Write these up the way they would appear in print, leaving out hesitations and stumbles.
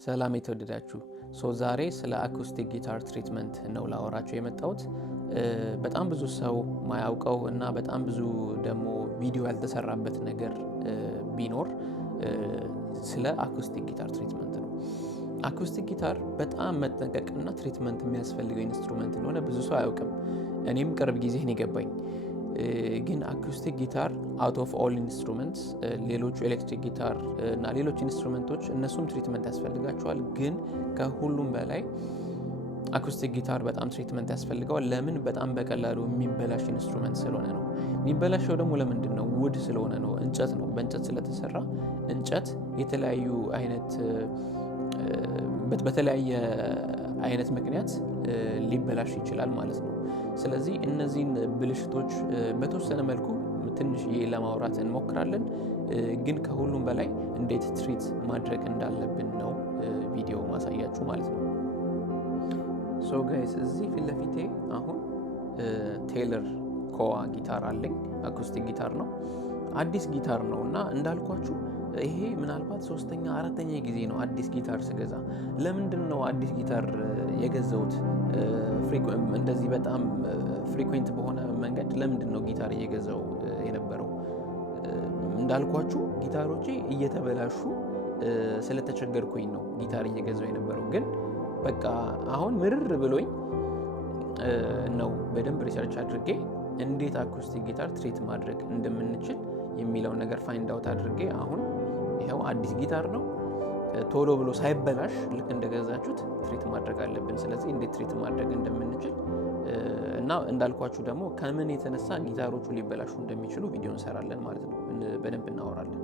ሰላም የተወደዳችሁ ዛሬ ስለ አኩስቲክ ጊታር ትሪትመንት ነው ላወራችሁ የመጣሁት። በጣም ብዙ ሰው ማያውቀው እና በጣም ብዙ ደግሞ ቪዲዮ ያልተሰራበት ነገር ቢኖር ስለ አኩስቲክ ጊታር ትሪትመንት ነው። አኩስቲክ ጊታር በጣም መጠንቀቅና ትሪትመንት የሚያስፈልገው ኢንስትሩመንት እንደሆነ ብዙ ሰው አያውቅም። እኔም ቅርብ ጊዜ ነው የገባኝ። ግን አኩስቲክ ጊታር አውት ኦፍ ኦል ኢንስትሩመንትስ ሌሎቹ ኤሌክትሪክ ጊታር እና ሌሎች ኢንስትሩመንቶች እነሱም ትሪትመንት ያስፈልጋቸዋል። ግን ከሁሉም በላይ አኩስቲክ ጊታር በጣም ትሪትመንት ያስፈልገዋል። ለምን? በጣም በቀላሉ የሚበላሽ ኢንስትሩመንት ስለሆነ ነው። የሚበላሸው ደግሞ ለምንድን ነው? ውድ ስለሆነ ነው። እንጨት ነው። በእንጨት ስለተሰራ እንጨት የተለያዩ አይነት በተለያየ አይነት ምክንያት ሊበላሽ ይችላል ማለት ነው። ስለዚህ እነዚህን ብልሽቶች በተወሰነ መልኩ ትንሽ ለማውራት እንሞክራለን። ግን ከሁሉም በላይ እንዴት ትሪት ማድረግ እንዳለብን ነው ቪዲዮ ማሳያችሁ ማለት ነው። ጋይስ እዚህ ፊት ለፊቴ አሁን ቴይለር ኮዋ ጊታር አለኝ። አኩስቲክ ጊታር ነው። አዲስ ጊታር ነው እና እንዳልኳችሁ ይሄ ምናልባት 3ኛ 4ኛ ጊዜ ነው አዲስ ጊታር ስገዛ። ለምንድን ነው አዲስ ጊታር የገዛሁት? እንደዚህ በጣም ፍሪኩዌንት በሆነ መንገድ ለምንድን ነው ጊታር እየገዛው የነበረው? እንዳልኳችሁ ጊታሮቼ እየተበላሹ ስለተቸገርኩኝ ነው ጊታር እየገዛው የነበረው። ግን በቃ አሁን ምርር ብሎኝ ነው በደንብ ሪሰርች አድርጌ እንዴት አኩስቲክ ጊታር ትሪት ማድረግ እንደምንችል የሚለው ነገር ፋይንድ አውት አድርጌ አሁን ይኸው አዲስ ጊታር ነው። ቶሎ ብሎ ሳይበላሽ ልክ እንደገዛችሁት ትሪት ማድረግ አለብን። ስለዚህ እንዴት ትሪት ማድረግ እንደምንችል እና እንዳልኳችሁ ደግሞ ከምን የተነሳ ጊታሮቹ ሊበላሹ እንደሚችሉ ቪዲዮ እንሰራለን ማለት ነው። በደንብ እናወራለን።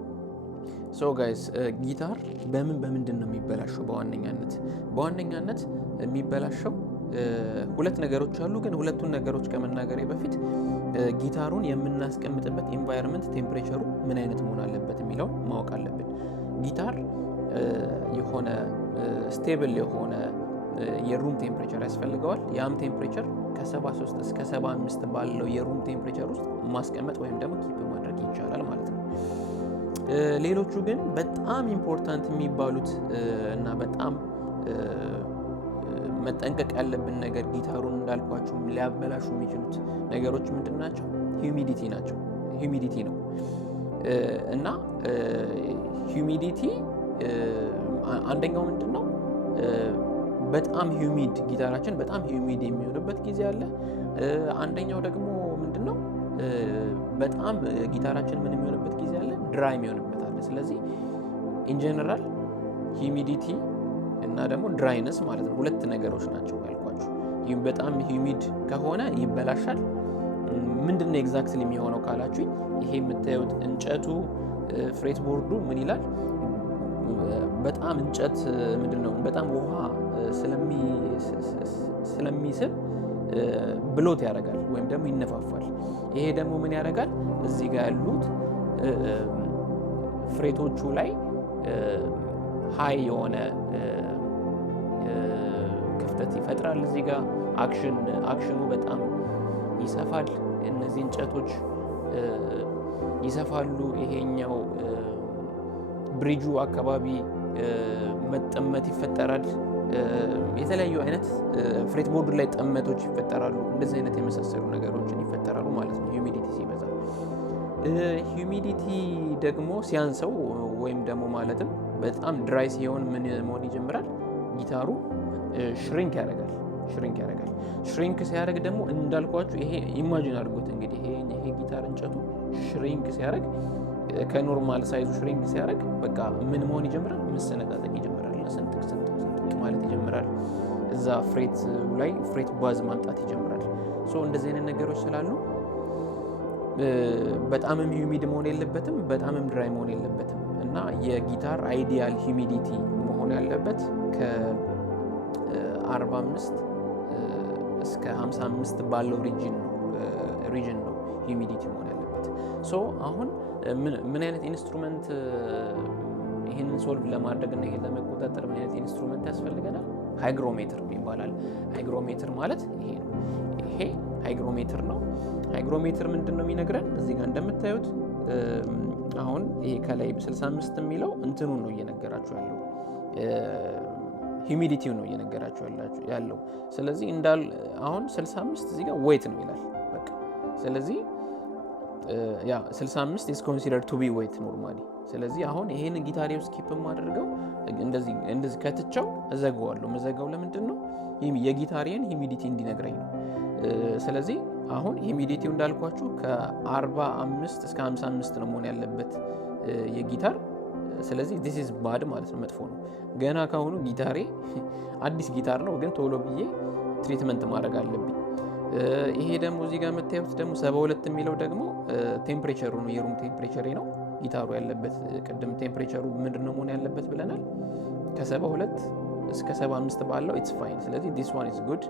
ጋይስ ጊታር በምንድን ነው የሚበላሸው? በዋነኛነት የሚበላሸው ሁለት ነገሮች አሉ። ግን ሁለቱን ነገሮች ከመናገሬ በፊት ጊታሩን የምናስቀምጥበት ኢንቫይሮንመንት ቴምፕሬቸሩ ምን አይነት መሆን አለበት የሚለውን ማወቅ አለብን። ጊታር የሆነ ስቴብል የሆነ የሩም ቴምፕሬቸር ያስፈልገዋል። ያም ቴምፕሬቸር ከ73 እስከ 75 ባለው የሩም ቴምፕሬቸር ውስጥ ማስቀመጥ ወይም ደግሞ ኪፕ ማድረግ ይቻላል ማለት ነው። ሌሎቹ ግን በጣም ኢምፖርታንት የሚባሉት እና በጣም መጠንቀቅ ያለብን ነገር ጊታሩን እንዳልኳችሁ ሊያበላሹ የሚችሉት ነገሮች ምንድን ናቸው? ሂዩሚዲቲ ነው እና ሂዩሚዲቲ አንደኛው ምንድን ነው? በጣም ሂዩሚድ ጊታራችን በጣም ሂዩሚድ የሚሆንበት ጊዜ አለ። አንደኛው ደግሞ ምንድን ነው? በጣም ጊታራችን ምን የሚሆንበት ጊዜ አለ? ድራይ የሚሆንበት አለ። ስለዚህ ኢን ጀነራል ሂዩሚዲቲ እና ደግሞ ድራይነስ ማለት ነው። ሁለት ነገሮች ናቸው ያልኳችሁ። ይህም በጣም ሂዩሚድ ከሆነ ይበላሻል። ምንድነው ኤግዛክትሊ የሚሆነው ካላችሁኝ፣ ይሄ የምታዩት እንጨቱ ፍሬት ቦርዱ ምን ይላል? በጣም እንጨት ምንድነው በጣም ውሃ ስለሚስብ ብሎት ያደርጋል ወይም ደግሞ ይነፋፋል። ይሄ ደግሞ ምን ያደርጋል? እዚህ ጋር ያሉት ፍሬቶቹ ላይ ሃይ የሆነ ክፍተት ይፈጥራል። እዚህ ጋር አክሽኑ በጣም ይሰፋል። እነዚህ እንጨቶች ይሰፋሉ። ይሄኛው ብሪጁ አካባቢ መጠመት ይፈጠራል። የተለያዩ አይነት ፍሬት ቦርዱ ላይ ጠመቶች ይፈጠራሉ። እንደዚህ አይነት የመሳሰሉ ነገሮችን ይፈጠራሉ ማለት ነው ሂዩሚዲቲ ሲበዛ። ሂዩሚዲቲ ደግሞ ሲያንሰው ወይም ደግሞ ማለትም በጣም ድራይ ሲሆን ምን መሆን ይጀምራል? ጊታሩ ሽሪንክ ያደርጋል። ሽሪንክ ሲያደርግ ደግሞ እንዳልኳችሁ ይሄ ኢማጂን አድርጉት እንግዲህ ይሄ ጊታር እንጨቱ ሽሪንክ ሲያደርግ ከኖርማል ሳይዙ ሽሪንክ ሲያደርግ በቃ ምን መሆን ይጀምራል? መሰነጣጠቅ ይጀምራል። ስንጥቅ ማለት ይጀምራል። እዛ ፍሬት ላይ ፍሬት ባዝ ማምጣት ይጀምራል። እንደዚህ አይነት ነገሮች ስላሉ በጣምም ሂዩሚድ መሆን የለበትም፣ በጣምም ድራይ መሆን የለበትም እና የጊታር አይዲያል ሂዩሚዲቲ መሆን ያለበት ከ45 እስከ 55 ባለው ሪጅን ነው ሂዩሚዲቲ መሆን ያለበት። አሁን ምን አይነት ኢንስትሩመንት ይህንን ሶልቭ ለማድረግ እና ይሄን ለመቆጣጠር ምን አይነት ኢንስትሩመንት ያስፈልገናል? ሃይግሮሜትር ይባላል። ሃይግሮሜትር ማለት ይሄ ነው። ይሄ ሃይግሮሜትር ነው። ሃይግሮሜትር ምንድን ነው የሚነግረን? እዚህ ጋር እንደምታዩት አሁን ይሄ ከላይ 65 የሚለው እንትኑን ነው እየነገራችሁ ያለው ሂዩሚዲቲው ነው እየነገራችሁ ያለው። ስለዚህ አሁን 65 እዚህ ጋር ዌይት ነው ይላል በቃ። ስለዚህ ያ 65 is considered to be weight normally። ስለዚህ አሁን ይሄን ጊታሬ ውስጥ ኪፕ ማድረገው እንደዚህ ከትቻው እዘጋዋለሁ። መዘጋው ለምንድን ነው? የጊታሬን ሂዩሚዲቲ እንዲነግረኝ ነው። ስለዚህ አሁን ሂዩሚዲቲው እንዳልኳችሁ ከ45 እስከ 55 ነው መሆን ያለበት የጊታር። ስለዚህ this is bad ማለት ነው፣ መጥፎ ነው። ገና ካሁኑ ጊታሬ አዲስ ጊታር ነው፣ ግን ቶሎ ብዬ ትሪትመንት ማድረግ አለብኝ። ይሄ ደግሞ እዚህ ጋር የምታዩት ደግሞ 72 የሚለው ደግሞ ቴምፕሬቸሩ ነው፣ የሩም ቴምፕሬቸር ነው ጊታሩ ያለበት። ቅድም ቴምፕሬቸሩ ምንድነው መሆን ያለበት ብለናል? ከ72 እስከ 75 ባለው ኢትስ ፋይን። ስለዚህ this one is good።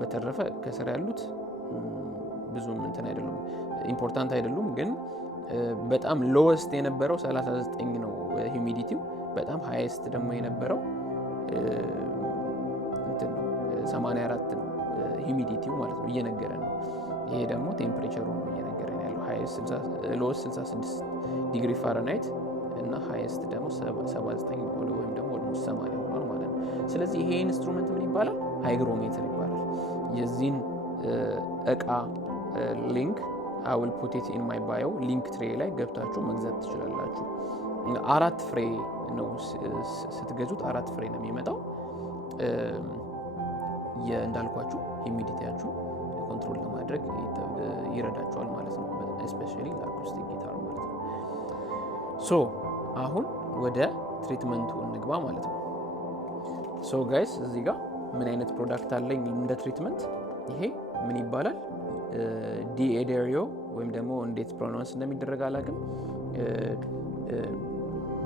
በተረፈ ከስር ያሉት ብዙም እንትን አይደሉም፣ ኢምፖርታንት አይደሉም። ግን በጣም ሎወስት የነበረው 39 ነው ሂዩሚዲቲው። በጣም ሃይስት ደግሞ የነበረው እንትን ነው 84 ነው ሂዩሚዲቲው ማለት ነው፣ እየነገረን ነው። ይሄ ደግሞ ቴምፕሬቸሩ ነው እየነገረን ያለው። ሎወስት 66 ዲግሪ ፋራናይት እና ሃይስት ደግሞ 79 ወይም ደግሞ ኦልሞስት 80 ሆኗል ማለት ነው። ስለዚህ ይሄ ኢንስትሩመንት ምን ይባላል? ሃይግሮሜትር ይባላል። የዚህን እቃ ሊንክ I will put it in my bio ሊንክ ትሬ ላይ ገብታችሁ መግዛት ትችላላችሁ። 4 ፍሬ ነው ስትገዙት፣ 4 ፍሬ ነው የሚመጣው። እንዳልኳችሁ ሂዩሚዲቲያችሁ ኮንትሮል ለማድረግ ይረዳችኋል ማለት ነው፣ እስፔሻሊ ለአኩስቲክ ጊታር ማለት ነው። ሶ አሁን ወደ ትሪትመንቱ እንግባ ማለት ነው። ሶ ጋይስ እዚህ ጋር ምን አይነት ፕሮዳክት አለኝ እንደ ትሪትመንት? ይሄ ምን ይባላል? ዲኤዴሪዮ ወይም ደግሞ እንዴት ፕሮናንስ እንደሚደረግ አላውቅም።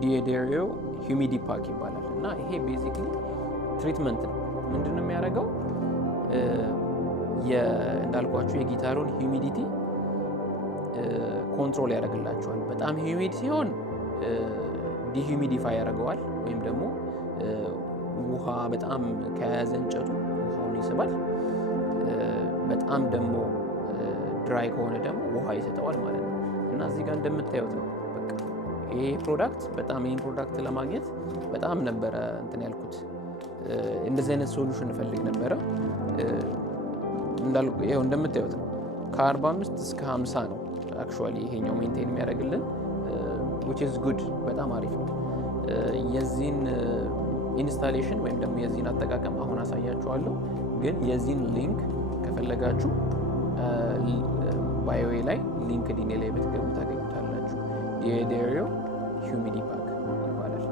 ዲኤዴሪዮ ሂዩሚዲ ፓክ ይባላል እና ይሄ ቤዚክሊ ትሪትመንት ነው። ምንድነው የሚያደርገው? እንዳልኳችሁ የጊታሩን ሂዩሚዲቲ ኮንትሮል ያደርግላችኋል። በጣም ሂዩሚድ ሲሆን ዲሂዩሚዲፋይ ያደርገዋል፣ ወይም ደግሞ ውሃ በጣም ከያዘ እንጨቱ ውሃውን ይስባል። በጣም ደግሞ ድራይ ከሆነ ደግሞ ውሃ ይሰጠዋል ማለት ነው። እና እዚህ ጋር እንደምታዩት ነው በቃ ይሄ ፕሮዳክት። በጣም ይሄን ፕሮዳክት ለማግኘት በጣም ነበረ እንትን ያልኩት። እንደዚህ አይነት ሶሉሽን እፈልግ ነበረ። ይኸው እንደምታዩት ነው ከ45 እስከ 50 ነው አክቹዋሊ ይሄኛው ሜንቴን የሚያደርግልን which is good፣ በጣም አሪፍ ነው። የዚህን ኢንስታሌሽን ወይም ደግሞ የዚህን አጠቃቀም አሁን አሳያችኋለሁ። ግን የዚህን ሊንክ ከፈለጋችሁ ባዮ ላይ ሊንክዲን ላይ ብትገቡ ታገኙታላችሁ። ዲኤዴሪዮ ሂዩሚዲ ፓክ ይባላል።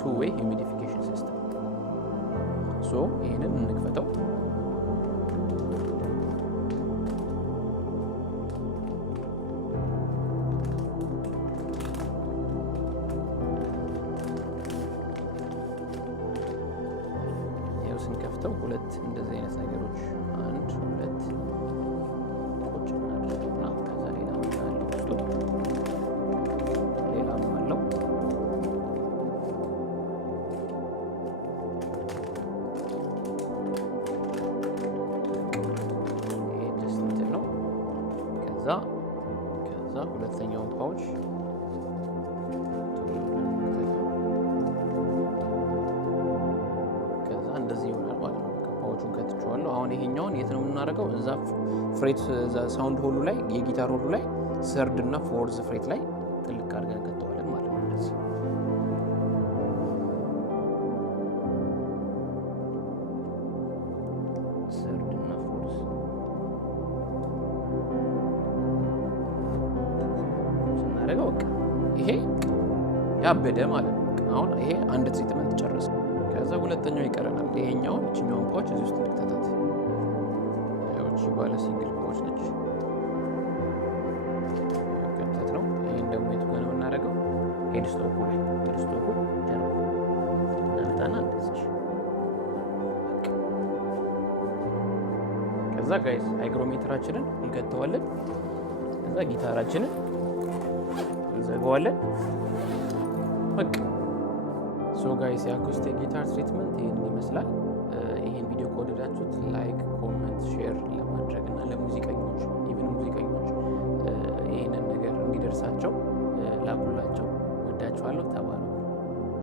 ቱ ዌይ ሂዩሚዲፊኬሽን ሲስተም። ሶ ይህንን እንክፈተው። ይኸው ስንከፍተው ሁለት እንደዚህ አይነት ነገሮች 1 2 ቁጭ እናድርገውና ከዛ ሌላ አለው ውስጡ ሌላም አለው። ይሄ ጀስት እንትን ነው። ከዛ ሁለተኛውን ፓውች እንደዚህ ይሆናል ማለት ነው። ፓውቹን ከትቼዋለሁ። አሁን ይሄኛውን የት ነው የምናደርገው? እዛ ፍሬት ሳውንድ ሆሉ ላይ የጊታር ሆሉ ላይ ሰርድ እና ፎርዝ ፍሬት ላይ ጥልቅ አድርገን ከተዋለን ማለት ነው። እንደዚህ ሰርድ እና ፎርዝ ስናደርገው በቃ ይሄ ያበደ ማለት ነው። አሁን ይሄ አንድ ትሪትመንት ጨረሰ። ከዛ ሁለተኛው ይቀረናል። ይሄኛውን እችኛውን ፓውች እዚህ ውስጥ እንክተታት። ያውቺ ባለ ሲንግል ፓውች ነች። ከተት ነው። ይሄን ደግሞ የቱ ጋር ነው የምናደርገው? ሄድ ስቶኩ ላይ ሄድ ስቶኩ ጀርባ እናመጣና እንደዚህ። ከዛ ጋይስ ሃይግሮሜትራችንን እንከተዋለን። ከዛ ጊታራችንን እንዘጋዋለን። በቃ ሶ ጋይስ የአኩስቲክ ጊታር ትሪትመንት ይህን ይመስላል። ይህን ቪዲዮ ከወደዳችሁት ላይክ፣ ኮመንት፣ ሼር ለማድረግ እና ለሙዚቀኞች ኢቭን ሙዚቀኞች ይህንን ነገር እንዲደርሳቸው ላኩላቸው። ወዳችኋለሁ። ተባሉ።